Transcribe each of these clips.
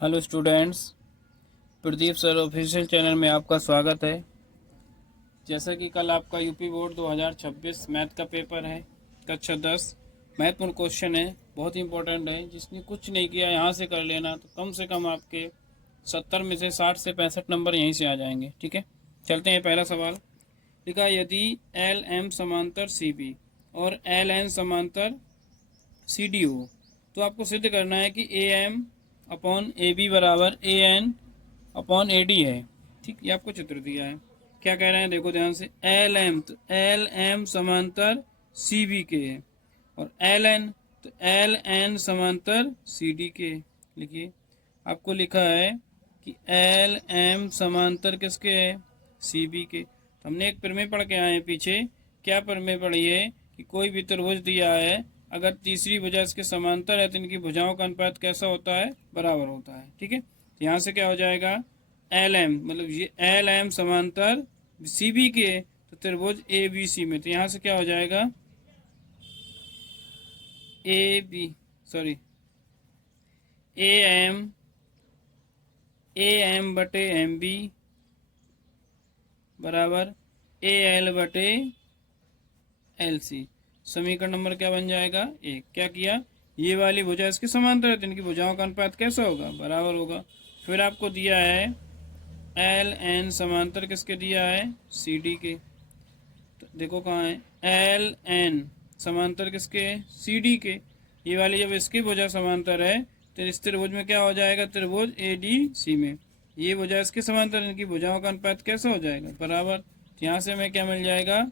Hello students, Pradeep sir official channel में आपका स्वागत है। जैसा कि कल आपका यूपी बोर्ड 2026 मैथ का पेपर है, कक्षा 10 महत्वपूर्ण क्वेश्चन है, बहुत इंपॉर्टेंट है। जिसने कुछ नहीं किया यहाँ से कर लेना, तो कम से कम आपके 70 में से 60 से 65 नंबर यहीं से आ जाएंगे। ठीक है, चलते हैं। पहला सवाल लिखा, यदि एल एम समांतर सी बी और एल एन समांतर सी डी हो, तो आपको सिद्ध करना है कि A M upon A B बराबर A N upon A D है। ठीक, ये आपको चित्र दिया है। क्या कह रहे हैं, देखो ध्यान से। एल एम, तो एल एम समांतर सी बी के है, और एल एन तो एल एन समांतर सी डी के। लिखिए, आपको लिखा है कि एल एम समांतर किसके है, सी बी के। तो हमने एक प्रमेय पढ़ के आए हैं पीछे। क्या प्रमेय पढ़ी है कि कोई भी त्रिभुज दिया है, अगर तीसरी भुजा इसके समांतर है तो इनकी भुजाओं का अनुपात कैसा होता है, बराबर होता है। ठीक है, तो यहाँ से क्या हो जाएगा, एल एम मतलब ये एल एम समांतर सी बी के, तो त्रिभुज ए बी सी में, तो यहाँ से क्या हो जाएगा, A B sorry A M बटे एम बी बराबर ए एल बटे एल सी। समीकरण नंबर क्या बन जाएगा, एक। क्या किया, ये वाली भुजा इसके समांतर है तो इनकी भुजाओं का अनुपात कैसा होगा, बराबर होगा। फिर आपको दिया है एल एन समांतर किसके दिया है, सी डी के। तो देखो कहाँ है, एल एन समांतर किसके है, सी डी के। ये वाली जब इसकी भुजा समांतर है तो इस त्रिभुज में क्या हो जाएगा, त्रिभुज ए डी सी में ये भुजा इसके समांतर, इनकी भुजाओं का अनुपात कैसा हो जाएगा, बराबर। तो यहाँ से हमें क्या मिल जाएगा,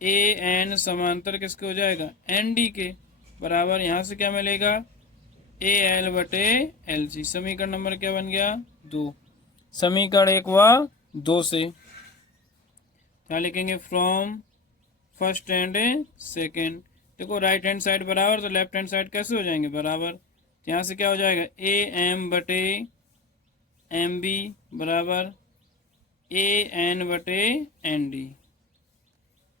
ए एन समांतर किसके हो जाएगा, एन डी के बराबर। यहाँ से क्या मिलेगा, ए एल बटे एल सी। समीकरण नंबर क्या बन गया, 2। समीकरण 1 व 2 से क्या लिखेंगे, फ्रॉम फर्स्ट एंड सेकेंड। देखो राइट हैंड साइड बराबर, तो लेफ्ट हैंड साइड कैसे हो जाएंगे, बराबर। तो यहाँ से क्या हो जाएगा, ए एम बटे एम बी बराबर ए एन बटे एन डी।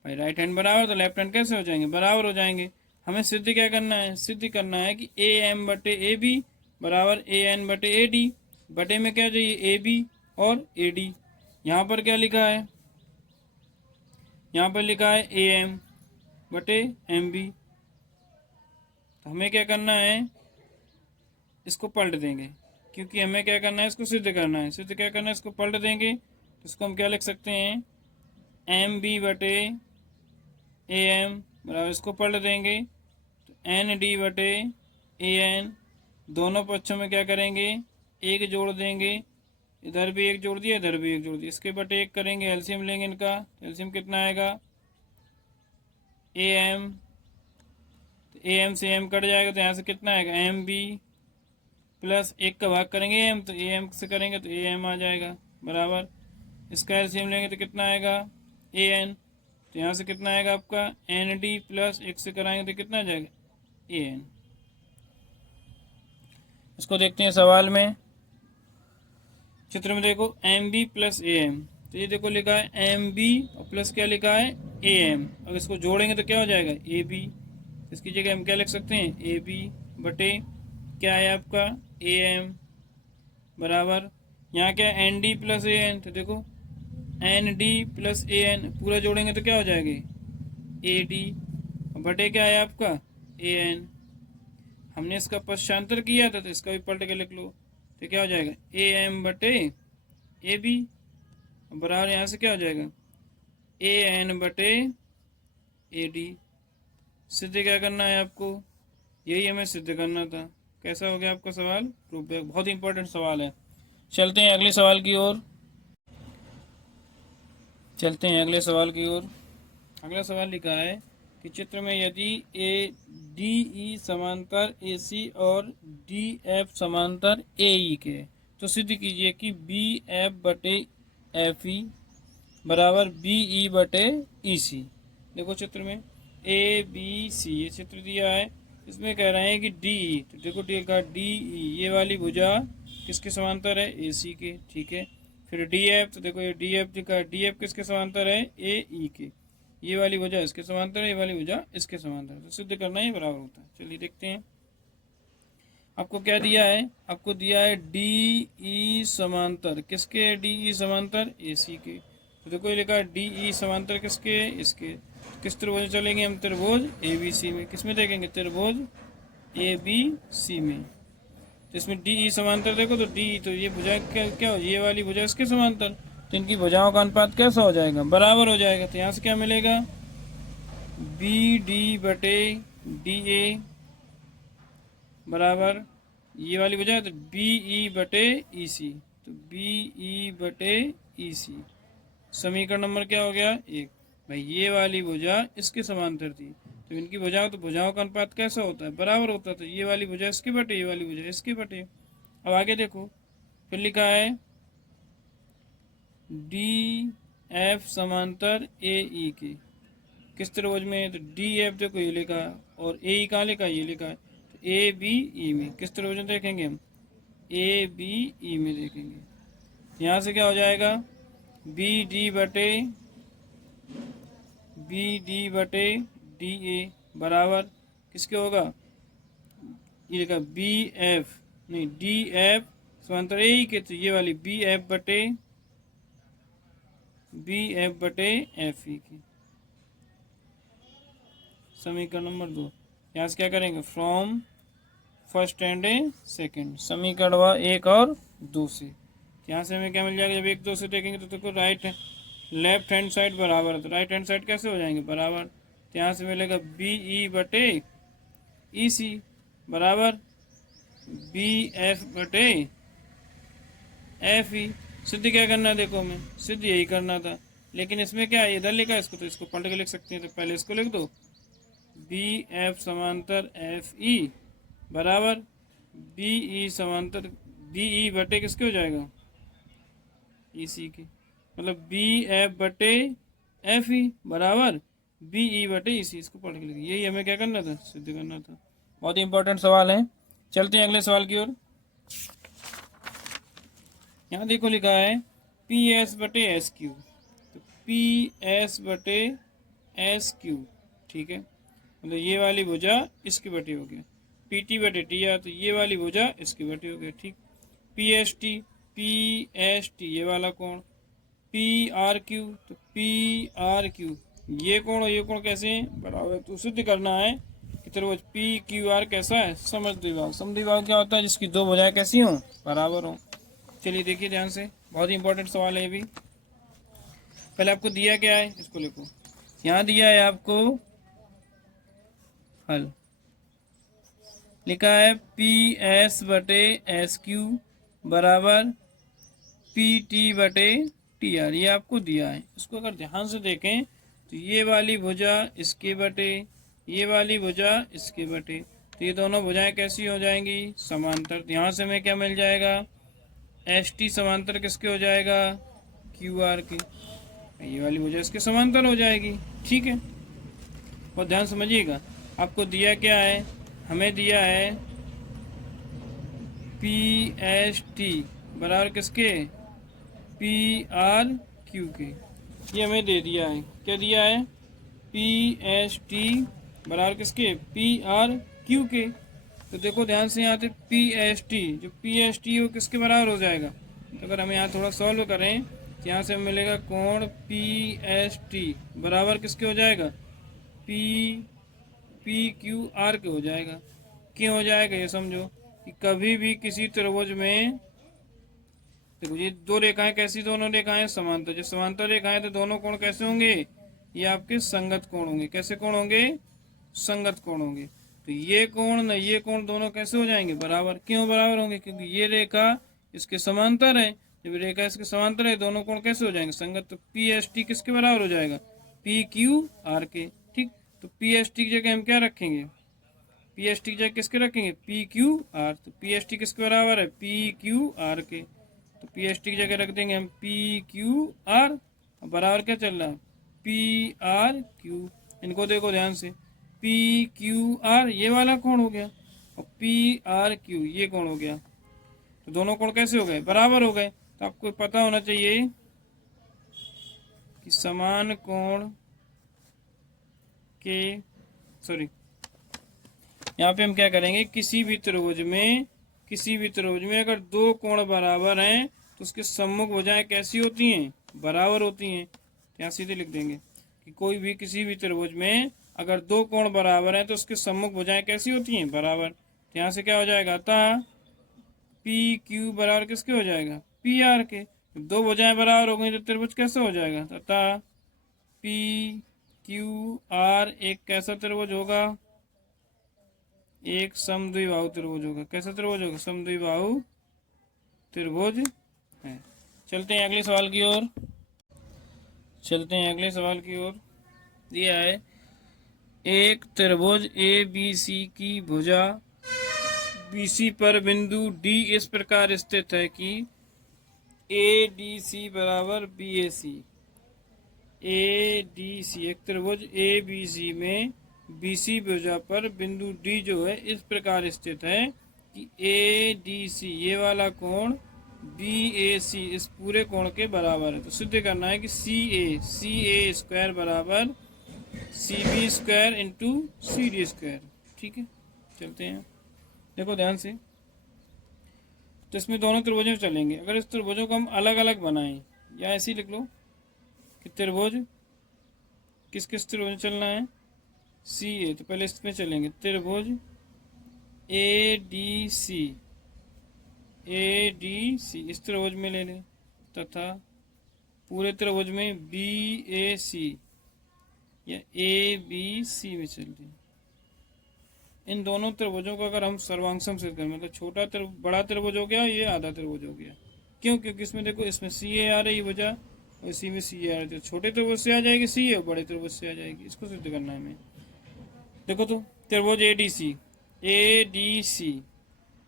भाई राइट हैंड बराबर तो लेफ्ट हैंड कैसे हो जाएंगे, बराबर हो जाएंगे। हमें सिद्ध क्या करना है, सिद्ध करना है कि ए एम बटे ए बी बराबर ए एन बटे ए डी। बटे में क्या चाहिए, ए बी और ए डी। यहाँ पर क्या लिखा है, यहाँ पर लिखा है ए एम बटे एम बी। तो हमें क्या करना है, इसको पलट देंगे, क्योंकि हमें क्या करना है, इसको सिद्ध करना है। सिद्ध क्या करना है, इसको पलट देंगे। तो इसको हम क्या लिख सकते हैं, एम बी बटे ए एम बराबर, इसको पलट देंगे तो एन डी बटे ए एन। दोनों पक्षों में क्या करेंगे, एक जोड़ देंगे। इधर भी एक जोड़ दिया, इधर भी एक जोड़ दिया, इसके बटे एक करेंगे, एलसीएम लेंगे इनका। एलसीएम कितना आएगा, ए एम, तो ए एम से एम कट जाएगा, तो यहाँ से कितना आएगा, एम बी प्लस एक का भाग करेंगे एम, तो ए एम से करेंगे तो ए एम आ जाएगा बराबर। इसका एलसीएम लेंगे तो कितना आएगा, ए एन, तो यहाँ से कितना आएगा आपका, एन डी प्लस एक से कराएंगे तो कितना आ जाएगा, ए एन। इसको देखते हैं सवाल में, चित्र में देखो M B plus A M. तो ये देखो लिखा है एम बी और प्लस क्या लिखा है, ए एम। अगर इसको जोड़ेंगे तो क्या हो जाएगा, ए बी। इसकी जगह हम क्या लिख सकते हैं, ए बी बटे क्या है आपका, ए एम बराबर। यहाँ क्या है, N D plus A N. तो देखो N D plus A N पूरा जोड़ेंगे तो क्या हो जाएगा, ए डी बटे क्या है आपका, ए एन। हमने इसका पश्चांतर किया था तो इसका भी पलट के लिख लो, तो क्या हो जाएगा, ए एम बटे ए बी बराबर। यहाँ से क्या हो जाएगा, ए एन बटे ए डी। सिद्ध क्या करना है आपको, यही हमें सिद्ध करना था। कैसा हो गया आपका सवाल, प्रूफ बैक, बहुत इंपॉर्टेंट सवाल है। चलते हैं अगले सवाल की ओर, चलते हैं अगले सवाल की ओर। अगला सवाल लिखा है कि चित्र में यदि ए डी ई समांतर ए सी और डी एफ समांतर ए ई के, तो सिद्ध कीजिए कि बी एफ बटे एफ ई बराबर बी ई बटे ई सी। देखो चित्र में ए बी सी ये चित्र दिया है, इसमें कह रहे हैं कि डी ई, तो देखो डी का डी ई ये वाली भुजा किसके समांतर है, ए सी के। ठीक है, फिर डी एफ, तो देखो ये डी एफ लिखा है, डी एफ किसके समांतर है, ए ई के। ये वाली भुजा इसके समांतर है, ये वाली भुजा इसके समांतर है, तो सिद्ध करना ही बराबर होता है। चलिए देखते हैं। आपको क्या दिया है, आपको दिया है डी ई समांतर, किसके डी ई समांतर, ए सी के। तो देखो ये लिखा है डी ई समांतर किसके, इसके। किस त्रिभुज में चलेंगे हम, त्रिभुज ए बी सी में। किस में देखेंगे, त्रिभुज ए बी सी में। तो इसमें डी ई समांतर देखो, तो डी तो ये भुजा क्या हो, ये वाली भुजा इसके समांतर, तो इनकी भुजाओं का अनुपात कैसा हो जाएगा, बराबर हो जाएगा। तो यहाँ से क्या मिलेगा, बी डी बटे डी ए बराबर, ये वाली भुजा है तो बी ई बटे ई सी, तो बी ई बटे ई सी। समीकरण नंबर क्या हो गया, एक। भाई ये वाली भुजा इसके समांतर थी, तो इनकी भुजाओं, तो भुजाओं का अनुपात कैसा होता है, बराबर होता है। तो ये वाली भुजा इसके बटे, ये वाली भुजा इसके बटे। अब आगे देखो, फिर लिखा है डी एफ समांतर ए ई के। किस त्रिभुज में, तो डी एफ देखो ये लिखा है, और ए ई कहाँ लिखा है, ये लिखा है। तो ए बी ई में, किस त्रिभुज में देखेंगे हम, ए बी ई में देखेंगे। यहाँ से क्या हो जाएगा, बी डी बटे डी ए बराबर किसके होगा, ये लिखा बी एफ, नहीं डी एफ समांतर ए ई के, तो ये वाली बी एफ बटे एफ ई की। समीकरण नंबर 2। यहाँ से क्या करेंगे, फ्रॉम फर्स्ट एंड सेकंड, समीकरण हुआ 1 और 2 से। यहाँ से हमें क्या मिल जाएगा, जब 1 2 से देखेंगे तो देखो लेफ्ट हैंड साइड बराबर है, तो राइट हैंड साइड कैसे हो जाएंगे, बराबर। तो यहाँ से मिलेगा बी ई बटे ई सी बराबर बी एफ बटे एफ ई। सिद्ध क्या करना है, देखो हमें सिद्ध यही करना था, लेकिन इसमें क्या है, इधर लिखा है इसको, तो इसको पलट के लिख सकते हैं। तो पहले इसको लिख दो, बी एफ समांतर एफ ई बराबर बी ई समांतर बी ई बटे किसके हो जाएगा, ई सी के। मतलब बी एफ बटे एफ ई बराबर बी ई बटे ई सी। इसको पढ़ के लिखिए, यही हमें क्या करना था, सिद्ध करना था। बहुत ही इंपॉर्टेंट सवाल है। चलते हैं अगले सवाल की ओर। यहाँ देखो लिखा है पी एस बटे एस क्यू, तो पी एस बटे एस क्यू, ठीक है। मतलब ये वाली भुजा इसकी बटी हो गया, पी टी बटे टी आर, तो ये वाली भुजा इसकी बटी हो गया, ठीक। पी एस टी ये वाला कोण, पी आर क्यू, तो पी आर क्यू ये कोण और ये कोण कैसे हैं, बराबर। तो सिद्ध करना है कि त्रिभुज पी क्यू आर कैसा है, समद्विबाहु। समद्विबाहु क्या होता है, जिसकी दो भुजाएं कैसी हों, बराबर हों। चलिए देखिए ध्यान से, बहुत ही इंपॉर्टेंट सवाल है ये भी। पहले आपको दिया क्या है, इसको लिखो। यहाँ दिया है आपको हल, लिखा है पी एस बटे एस क्यू बराबर पी टी बटे टी आर, ये आपको दिया है। इसको अगर ध्यान से देखें तो ये वाली भुजा इसके बटे, ये वाली भुजा इसके बटे, तो ये दोनों भुजाएं कैसी हो जाएंगी, समांतर। तो यहाँ से हमें क्या मिल जाएगा, एस टी समांतर किसके हो जाएगा, क्यू आर के। ये वाली भुजा इसके समांतर हो जाएगी, ठीक है। और ध्यान समझिएगा, आपको दिया क्या है, हमें दिया है पी एस टी बराबर किसके, पी आर क्यू के। ये हमें दे दिया है, क्या दिया है, पी एस टी बराबर किसके, पी आर क्यू के। तो देखो ध्यान से, यहाँ पे पी एस टी, जो पी एस टी वो किसके बराबर हो जाएगा। तो अगर हम यहाँ थोड़ा सॉल्व करें तो यहाँ से हमें मिलेगा कोण पी एस टी बराबर किसके हो जाएगा, पी क्यू आर के हो जाएगा। क्यों हो जाएगा, ये समझो कि कभी भी किसी त्रिभुज में देखो ये दो रेखाएं कैसी, दोनों रेखाएं समांतर। जो समांतर रेखाएं तो दोनों कोण कैसे होंगे, ये आपके संगत कोण होंगे। कैसे कोण होंगे, संगत कोण होंगे। तो ये कोण न ये कोण दोनों कैसे हो जाएंगे, बराबर। क्यों बराबर होंगे, क्योंकि ये रेखा इसके समांतर है। जब रेखा इसके समांतर है, दोनों कोण कैसे हो जाएंगे, संगत। तो पी एस टी किसके बराबर हो जाएगा, पी क्यू आर के, ठीक। तो पी एस टी की जगह हम क्या रखेंगे, पी एस टी की जगह किसके रखेंगे, पी क्यू आर। तो पी एस टी किसके बराबर है, पी क्यू आर के। तो पी एस टी की जगह रख देंगे हम पी क्यू आर, बराबर क्या चल रहा है, पी आर क्यू। इनको देखो ध्यान से, पी क्यू आर ये वाला कोण हो गया, और पी आर क्यू ये कोण हो गया। तो दोनों कोण कैसे हो गए, बराबर हो गए। तो आपको पता होना चाहिए कि समान कोण के, सॉरी, यहाँ पे हम क्या करेंगे, किसी भी त्रिभुज में किसी भी त्रिभुज में अगर दो कोण बराबर हैं तो उसके सम्मुख भुजाएं कैसी होती हैं? बराबर होती हैं। यहाँ सीधे लिख देंगे कि कोई भी किसी भी त्रिभुज में अगर दो कोण बराबर हैं तो उसके सम्मुख भुजाएं कैसी होती हैं? बराबर। तो यहाँ से क्या हो जाएगा? अतः पी क्यू बराबर किसके हो जाएगा? पी आर के। दो भुजाएं बराबर हो गई तो त्रिभुज कैसा हो जाएगा? अतः पी क्यू आर एक कैसा त्रिभुज होगा? एक समद्विबाहु त्रिभुज होगा। कैसा त्रिभुज होगा? समद्विबाहु त्रिभुज है। चलते हैं अगले सवाल की ओर। दिया है एक त्रिभुज ए बी सी की भुजा BC पर बिंदु D इस प्रकार स्थित है कि ADC बराबर BAC। ADC एक त्रिभुज ABC में BC भुजा पर बिंदु D जो है इस प्रकार स्थित है कि ADC ये वाला कोण BAC इस पूरे कोण के बराबर है। तो सिद्ध करना है कि CA स्क्वायर बराबर CB square into CD square. ठीक है, चलते हैं। देखो ध्यान से, तो इसमें दोनों त्रिभुजों में चलेंगे। अगर इस त्रिभुजों को हम अलग अलग बनाएं या ऐसे ही लिख लो कि त्रिभुज किस किस त्रिभुज में चलना है? CA, तो पहले इसमें चलेंगे। त्रिभुज ADC इस त्रिभुज में ले लें तथा पूरे त्रिभुज में BAC या ABC में चल रही। इन दोनों त्रिभुजों का अगर हम सर्वांग सिद्ध करें, मतलब बड़ा त्रिभुज हो गया, ये आधा त्रिभुज हो गया। क्यों? क्योंकि इसमें देखो, इसमें CA आ रही भुजा और इसी में CA आ रही, तो छोटे त्रिभुज से आ जाएगी CA और बड़े त्रिभुज से आ जाएगी। इसको सिद्ध करना है हमें। देखो तो त्रिभुज ADC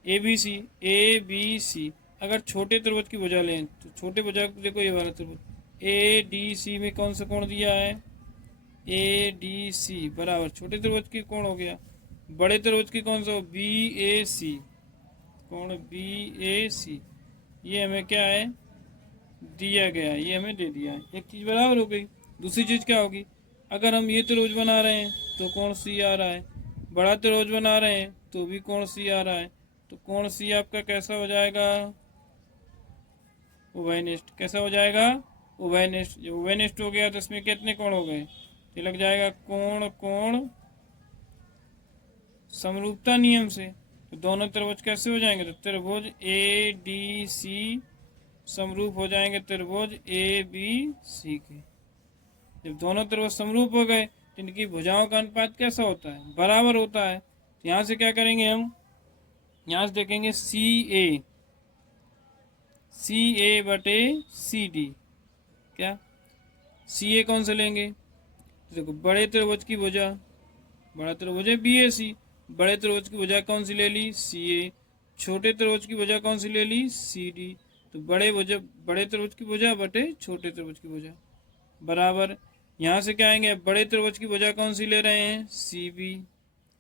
ABC अगर छोटे त्रिभुज की भुजा लें तो छोटे भुजा देखो, ये वाला त्रिभुज ADC में कौन सा कोण दिया है? ADC बराबर छोटे त्रिभुज की कोण हो गया। बड़े त्रिभुज की कौन सा हो? BAC, कोण BAC। ये हमें क्या है? दिया गया है, ये हमें दे दिया है। एक चीज बराबर हो गई। दूसरी चीज क्या होगी? अगर हम ये त्रिभुज बना रहे हैं तो कोण C आ रहा है, बड़ा त्रिभुज बना रहे हैं तो भी कोण C आ रहा है, तो कोण C आपका कैसा हो जाएगा? उभयनिष्ठ। कैसा हो जाएगा? उभयनिष्ठ। जब उभयनिष्ठ हो गया तो इसमें कितने कोण हो गए? तो लग जाएगा कोण समरूपता नियम से। तो दोनों त्रिभुज कैसे हो जाएंगे? तो त्रिभुज ADC समरूप हो जाएंगे त्रिभुज ABC के। जब दोनों त्रिभुज समरूप हो गए तो इनकी भुजाओं का अनुपात कैसा होता है? बराबर होता है। तो यहाँ से क्या करेंगे हम? यहाँ से देखेंगे CA बटे CD। क्या CA कौन से लेंगे? देखो, बड़े त्रिभुज की भुजा, बड़ा त्रिभुज है BAC, बड़े त्रिभुज की भुजा कौन सी ले ली? CA। छोटे त्रिभुज की भुजा कौन सी ले ली? CD। तो बड़े त्रिभुज की भुजा बटे छोटे त्रिभुज की भुजा बराबर। यहाँ से क्या आएंगे? बड़े त्रिभुज की भुजा कौन सी ले रहे हैं? CB।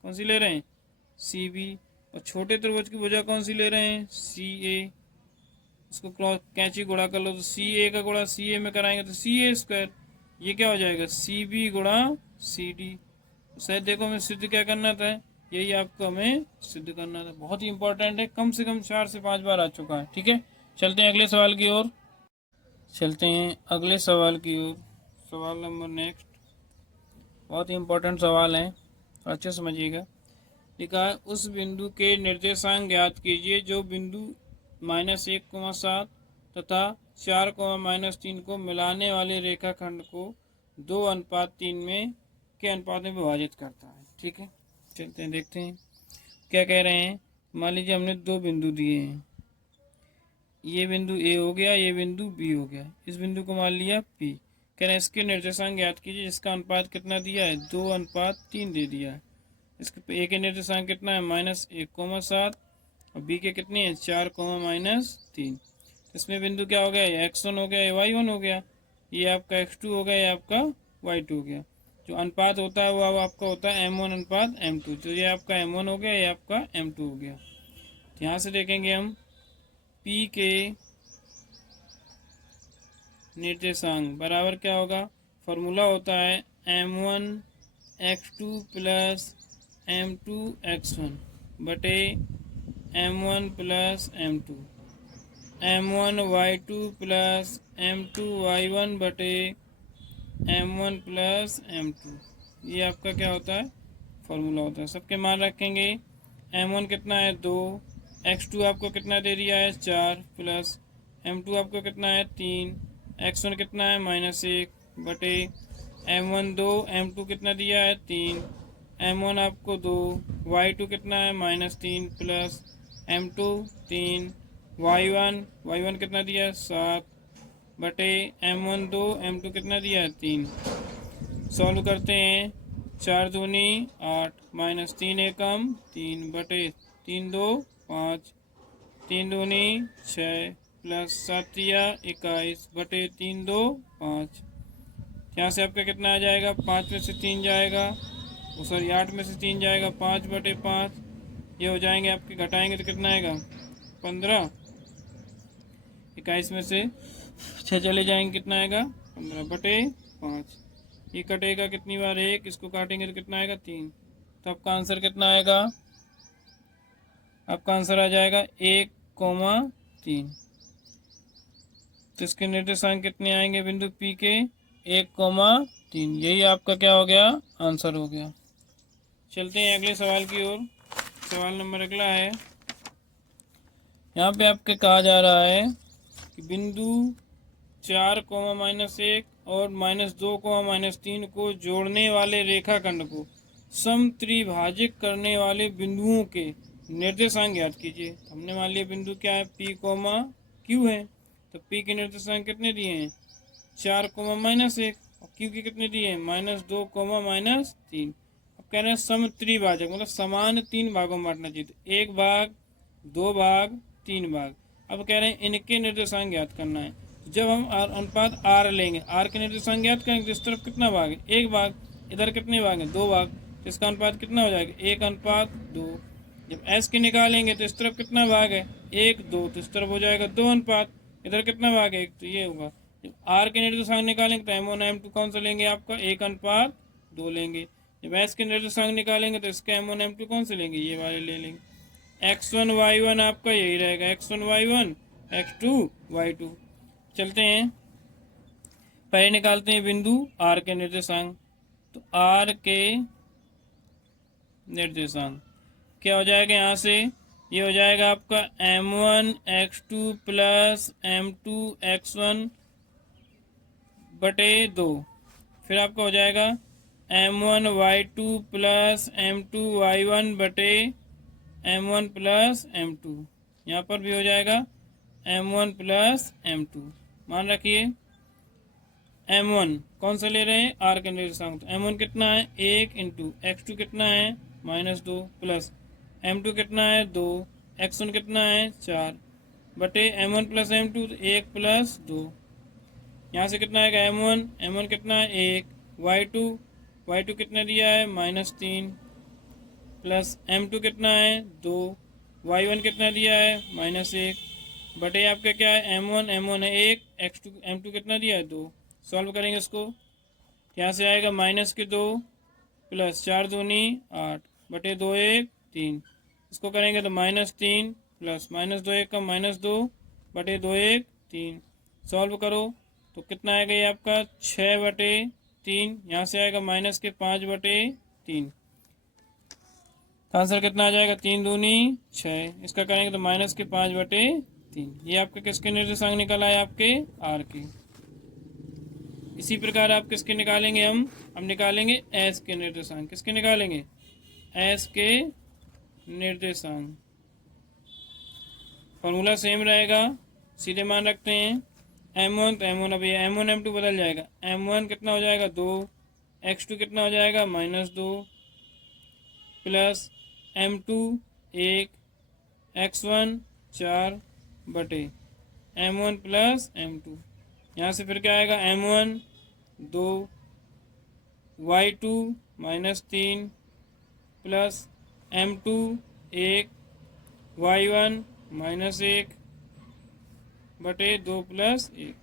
कौन सी ले रहे हैं? CB। और छोटे त्रिभुज की भुजा कौन सी ले रहे हैं? CA। उसको कैंची गुणा कर लो, तो CA का गुणा CA में कराएंगे तो CA स्क्वायर। ये क्या हो जाएगा? CB गुणा CD। शायद देखो, हमें सिद्ध क्या करना था? यही आपको हमें सिद्ध करना था। बहुत ही इंपॉर्टेंट है, कम से कम 4 से 5 बार आ चुका है। ठीक है, चलते हैं अगले सवाल की ओर। सवाल नंबर नेक्स्ट, बहुत ही इंपॉर्टेंट सवाल है, अच्छे समझिएगा। लिखा है, उस बिंदु के निर्देशांक ज्ञात कीजिए जो बिंदु -1,7 तथा 4,-3 को मिलाने वाले रेखाखंड को 2:3 में के अनुपात में विभाजित करता है। ठीक है, चलते हैं देखते हैं क्या कह रहे हैं। मान लीजिए हमने दो बिंदु दिए हैं, ये बिंदु A हो गया, ये बिंदु B हो गया। इस बिंदु को मान लिया P। कह रहे हैं इसके निर्देशांक ज्ञात कीजिए जिसका अनुपात कितना दिया है? 2:3 दे दिया है। इसके A के निर्देशांक कितना है? -1,7 और B के कितने हैं? 4,-3। इसमें बिंदु क्या हो गया? ये x1 हो गया, ये y1 हो गया, ये आपका x2 हो गया, ये आपका y2 हो गया। जो अनुपात होता है वो अब आपका होता है M1 अनुपात M2। तो ये आपका M1 हो गया, ये आपका M2 हो गया। तो यहाँ से देखेंगे हम P के निर्देशांक बराबर क्या होगा? फॉर्मूला होता है M1 x2 plus M2 x1 बटे M1 plus M2, M1 Y2 plus M2 Y1 बटे M1 प्लस M2। ये आपका क्या होता है, फॉर्मूला होता है। सबके मान रखेंगे। M1 कितना है 2, X2 आपको कितना दे दिया है 4, प्लस M2 आपको कितना है 3, X1 कितना है -1 बटे M1 2, M2 कितना दिया है 3, M1 आपको 2, Y2 कितना है -3 प्लस M2 3, Y1 कितना दिया है 7 बटे M1 2, M2 कितना दिया है 3। सॉल्व करते हैं। 4 दूनी 8 -3 एकम 3 बटे 3 2 5, 3 दूनी 6 प्लस 7 या 21 बटे 3 2 5। यहाँ से आपका कितना आ जाएगा, 5 में से 3 जाएगा, सॉरी 8 में से 3 जाएगा, 5 बटे 5। ये हो जाएंगे आपके, घटाएंगे तो कितना आएगा 15। 21 में से 6 चले जाएंगे, कितना आएगा 15 बटे 5। ये कटेगा कितनी बार, 1, इसको काटेंगे तो कितना आएगा 3। तो आपका आंसर कितना आएगा, आपका आंसर आ जाएगा 1,3। तो इसके निर्देशांक कितने आएंगे बिंदु P के, 1,3। यही आपका क्या हो गया, आंसर हो गया। चलते हैं अगले सवाल की ओर। सवाल नंबर अगला है। यहाँ पे आपके कहा जा रहा है कि बिंदु 4, -1 और -2, -3 को जोड़ने वाले रेखाखंड को समत्रिभाजित करने वाले बिंदुओं के निर्देशांक ज्ञात कीजिए। हमने मान लिया बिंदु क्या है, P, Q है। तो P के निर्देशांक कितने दिए हैं 4, -1 और Q के कितने दिए हैं -2, -3। अब कह रहे हैं समत्रिभाजक, मतलब समान 3 भागों में बांटना चाहिए। तो 1 भाग, 2 भाग, 3 भाग। अब कह रहे हैं इनके निर्देशांक ज्ञात करना है। जब हम अनुपात R लेंगे, R के निर्देशांक ज्ञात करेंगे तो इस तरफ कितना भाग है 1 भाग, इधर कितने भाग हैं 2 भाग। तो इसका अनुपात कितना हो जाएगा 1:2। जब S के निकालेंगे तो इस तरफ कितना भाग है 1 2, तो इस तरफ हो जाएगा 2 अनुपात, इधर कितना भाग है 1, तो ये होगा। जब R के निर्देशांक निकालेंगे तो M1 M2 कौन सा लेंगे, आपका 1:2 लेंगे। जब S के निर्देशांक निकालेंगे तो इसका M1 M2 कौन से लेंगे, ये वाले ले लेंगे। X1 Y1 आपका यही रहेगा, X1 Y1, X2 Y2। चलते हैं, पहले निकालते हैं बिंदु R के निर्देशांक। तो R के निर्देशांक क्या हो जाएगा, यहाँ से ये हो जाएगा आपका M1 X2 plus M2 X1 बटे 2। फिर आपका हो जाएगा M1 Y2 plus M2 Y1 बटे M1 प्लस M2। यहाँ पर भी हो जाएगा M1 प्लस M2। मान रखिए M1 कौन सा ले रहे हैं, R के निर्देशांक। तो M1 कितना है 1 इंटू X2 कितना है -2 प्लस M2 कितना है 2, X1 कितना है 4 बटे M1 प्लस M2, 1 प्लस 2। यहाँ से कितना आएगा M1 कितना है 1, Y2 कितना दिया है -3 प्लस M2 कितना है 2, Y1 कितना दिया है -1 बटे आपका क्या है M1 है 1, X2 M2 कितना दिया है 2। सॉल्व करेंगे इसको, यहाँ से आएगा -2 प्लस 4 दूनी 8 बटे 2 1 3। इसको करेंगे तो -3 प्लस -2 1 का -2 बटे 2 1 3। सॉल्व करो तो कितना आएगा ये आपका 6 बटे 3। यहाँ से आएगा -5 बटे 3। आंसर कितना आ जाएगा 3 दूनी 6। इसका करेंगे तो -5 बटे 3। ये आपके किसके निर्देशांक निकल आए, आपके R के। इसी प्रकार आप किसके निकालेंगे, हम निकालेंगे S के निर्देशांक। किसके निकालेंगे, S के निर्देशांक। फॉर्मूला सेम रहेगा, सीधे मान रखते हैं M1 तो M1, अब ये M1 M2 बदल जाएगा। M1 कितना हो जाएगा 2, X2 कितना हो जाएगा -2 प्लस M2 1, X1 4 बटे M1 प्लस M2। यहाँ से फिर क्या आएगा M1 2, Y2 -3 plus M2 1, Y1 -1 बटे 2 प्लस 1।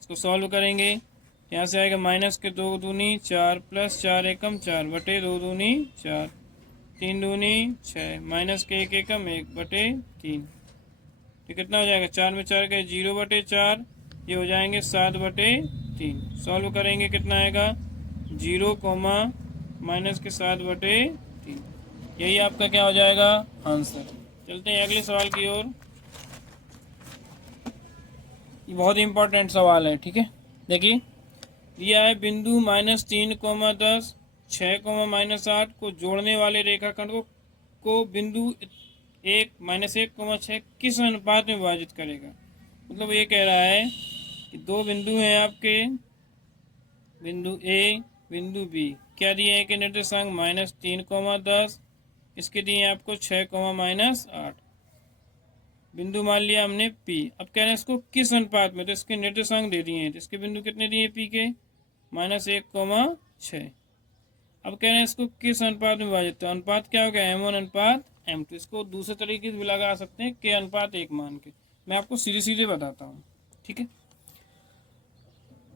इसको सॉल्व करेंगे, यहाँ से आएगा -2 दूनी 4 प्लस 4 एकम 4 बटे 2 दूनी 4। तीन दूनी 6 माइनस के एक एकम 1/3, तो कितना हो जाएगा, 4 में 4 गए 0/4, ये हो जाएंगे 7/3। सॉल्व करेंगे कितना आएगा, 0 कोमा माइनस के 7/3, यही आपका क्या हो जाएगा आंसर। चलते हैं अगले सवाल की ओर। ये बहुत ही इंपॉर्टेंट सवाल है, ठीक है। देखिए दिया है बिंदु -3, 10, 6, -8 को जोड़ने वाले रेखाखंड को बिंदु 1, 6 अनुपात में विभाजित करेगा। मतलब ये कह रहा है कि दो बिंदु हैं आपके, बिंदु ए बिंदु बी, क्या दिए हैं कि निर्देशांक -3, 10, इसके दिए आपको 6, -8, बिंदु मान लिया हमने P। अब कह रहे हैं इसको किस अनुपात में, तो इसके निर्देशांक दे दिए हैं, तो इसके बिंदु कितने दिए P के, -1, 6। अब कह रहे हैं इसको किस अनुपात में विभाजित, तो अनुपात क्या हो गया, M1 अनुपात M2। इसको दूसरे तरीके से भी लगा सकते हैं, K अनुपात 1 मान के। मैं आपको सीधे सीधे बताता हूँ, ठीक है।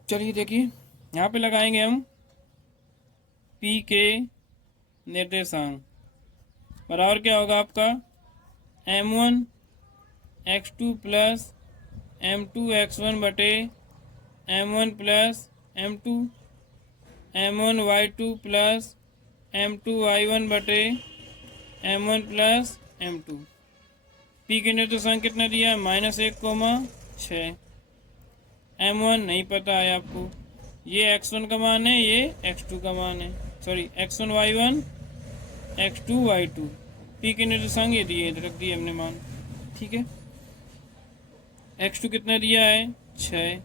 चलिए देखिए यहाँ पे लगाएंगे हम P के निर्देशांक बराबर क्या होगा आपका, M1 x2 plus M2 x1 बटे M1 plus M2, M1 y2 plus M2 y1 बटे M1 प्लस M2। P के निर्देशांक कितना दिया है, -1, 6। M1 नहीं पता है आपको, ये x1 का मान है, ये x2 का मान है, sorry x1 y1 x2 y2। P के निर्देशांक ये दिए, रख दिए हमने मान, ठीक है। x2 कितना दिया है 6,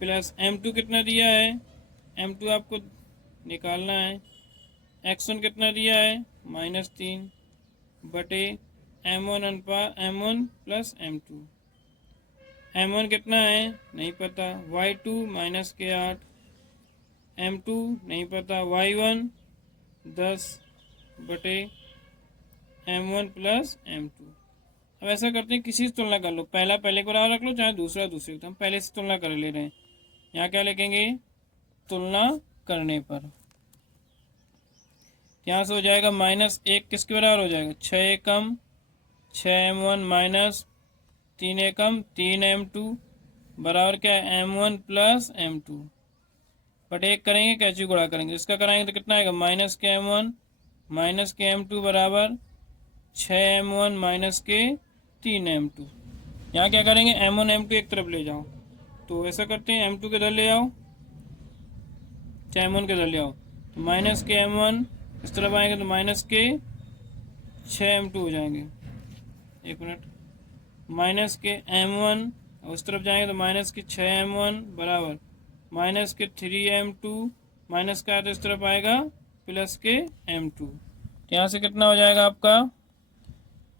प्लस M2 कितना दिया है, M2 आपको निकालना है, x1 कितना दिया है -3 बटे M1 अनुपात M1 प्लस M2। M1 कितना है नहीं पता, y2 -8, M2 नहीं पता, y1 10 बटे M1 प्लस M2। अब ऐसा करते हैं किसी से तुलना कर लो, पहला पहले को बराबर रख लो, चाहे दूसरा दूसरे को, हम पहले से तुलना कर ले रहे हैं। यहाँ क्या लिखेंगे, तुलना करने पर यहाँ से हो जाएगा -1 किसके बराबर हो जाएगा, 6 एकम 6M1 -3 एकम 3M2 बराबर क्या है M1 प्लस M2 बट एक करेंगे कैची गुणा करेंगे, इसका कराएंगे तो कितना आएगा, -M1 -M2 बराबर 6M1 -3M2। यहाँ क्या करेंगे, M1 M2 एक तरफ ले जाओ, तो ऐसा करते हैं M2 के इधर ले आओ, चाहे M1 के इधर ले आओ, तो -M1 इस तरफ आएंगे तो -6M2 हो जाएंगे, एक मिनट, -M1 और उस तरफ जाएंगे तो -6M1 बराबर -3M2 माइनस का है तो इस तरफ आएगा +M2। तो यहाँ से कितना हो जाएगा आपका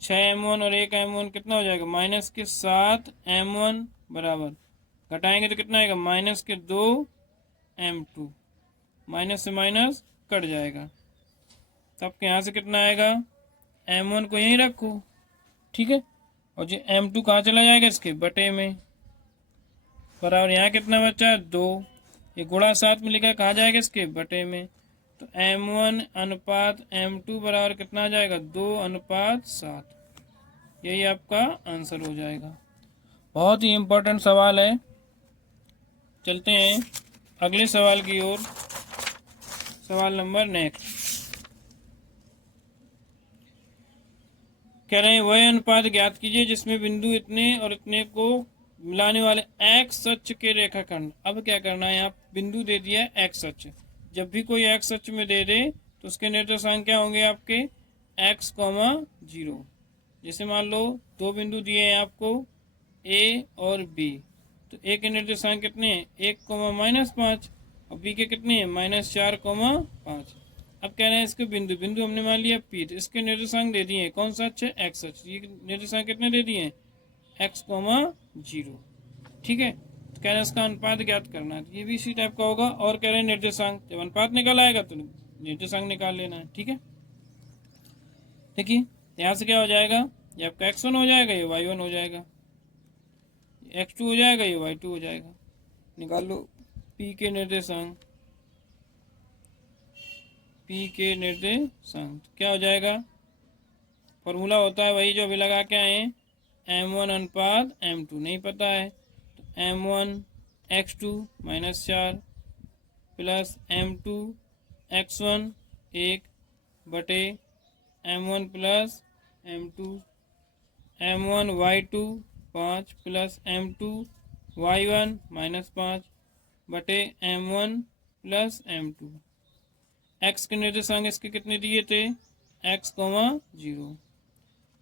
6M1 और 1M1 कितना हो जाएगा -7M1 बराबर, घटाएंगे तो कितना आएगा -2M2, माइनस से माइनस कट जाएगा। तो आपके यहाँ से कितना आएगा, M1 को यहीं रखो, ठीक है, और जो M2 कहाँ चला जाएगा, इसके बटे में, बराबर यहाँ कितना बचा 2, ये गुणा 7 में लिखा है, कहाँ जाएगा इसके बटे में, तो M1 अनुपात M2 बराबर कितना आ जाएगा 2:7। यही आपका आंसर हो जाएगा। बहुत ही इम्पोर्टेंट सवाल है। चलते हैं अगले सवाल की ओर। सवाल नंबर नेक्स्ट कह रहे हैं वह अनुपात ज्ञात कीजिए जिसमें बिंदु इतने और इतने को मिलाने वाले एक्स अक्ष के रेखाखंड। अब क्या करना है, आप बिंदु दे दिया एक्स अक्ष, जब भी कोई एक्स अक्ष में दे दे तो उसके निर्देशांक क्या होंगे आपके x, 0। जैसे मान लो दो बिंदु दिए हैं आपको a और b, तो a के निर्देशांक कितने हैं 1, -5 और b के कितने हैं -4, 5। अब कह रहे हैं इसके बिंदु बिंदु हमने मान लिया p, तो इसके निर्देशांक दे दिए कौन सा अक्ष है x अक्ष, ये निर्देशांक कितने दे दिए हैं x, 0, ठीक है। तो कह रहे हैं इसका अनुपात ज्ञात करना है, ये भी इसी टाइप का होगा। और कह रहे हैं निर्देशांक, जब अनुपात निकल आएगा तो निर्देशांक निकाल लेना है, ठीक है। देखिए यहाँ से क्या हो जाएगा, ये आपका x1 हो जाएगा, ये y1 हो जाएगा, x2 हो जाएगा, ये y2 हो जाएगा। निकाल लो p के निर्देशांक, p पी के निर्देशांक क्या हो जाएगा, फॉर्मूला होता है वही जो अभी लगा के आए, m1 अनुपात m2 नहीं पता है तो m1 x2 -4 plus m2 x1 1 बटे m1 plus m2 m1 y2 5 plus m2 y1 -5 बटे m1 प्लस m2। x के निर्देशांक इसके कितने दिए थे, x, 0।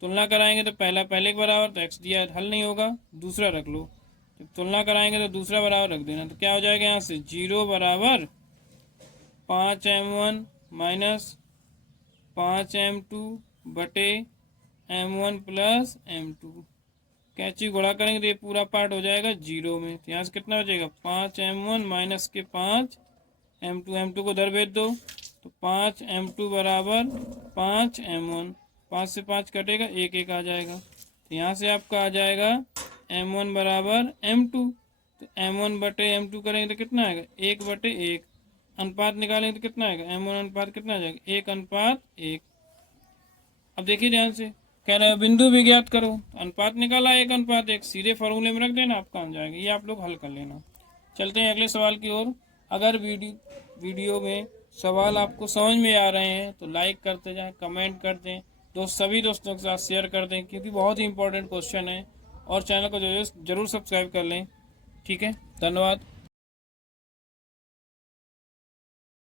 तुलना कराएंगे तो पहला पहले के बराबर, तो x दिया हल नहीं होगा, दूसरा रख लो। जब तुलना कराएंगे तो दूसरा बराबर रख देना, तो क्या हो जाएगा यहाँ से 0 बराबर 5m1 माइनस 5m2 बटे m1 प्लस m2। कैंची गुणा करेंगे तो ये पूरा पार्ट हो जाएगा 0 में, तो यहाँ से कितना बचेगा 5m1 माइनस के 5m2, m2 को उधर भेज दो तो 5m2 बराबर 5m1, 5 से 5 कटेगा 1 1 आ जाएगा, तो यहाँ से आपका आ जाएगा m1 बराबर m2, तो m1 बटे m2 करेंगे तो कितना आएगा 1 बटे 1, अनुपात निकालेंगे तो कितना आएगा m1 अनुपात कितना आ जाएगा 1 अनुपात 1। अब देखिए ध्यान से, कह रहे हैं बिंदु भी ज्ञात करो, अनुपात निकाला 1 अनुपात 1, सीधे फॉर्मूले में रख देना, आप काम जाएगा, ये आप लोग हल कर लेना। चलते हैं अगले सवाल की ओर। अगर वीडियो में सवाल आपको समझ में आ रहे हैं तो लाइक करते जाएं, कमेंट कर दें, सभी दोस्तों के साथ शेयर कर दें, क्योंकि बहुत ही इंपॉर्टेंट क्वेश्चन है, और चैनल को जरूर सब्सक्राइब कर लें। ठीक है, धन्यवाद।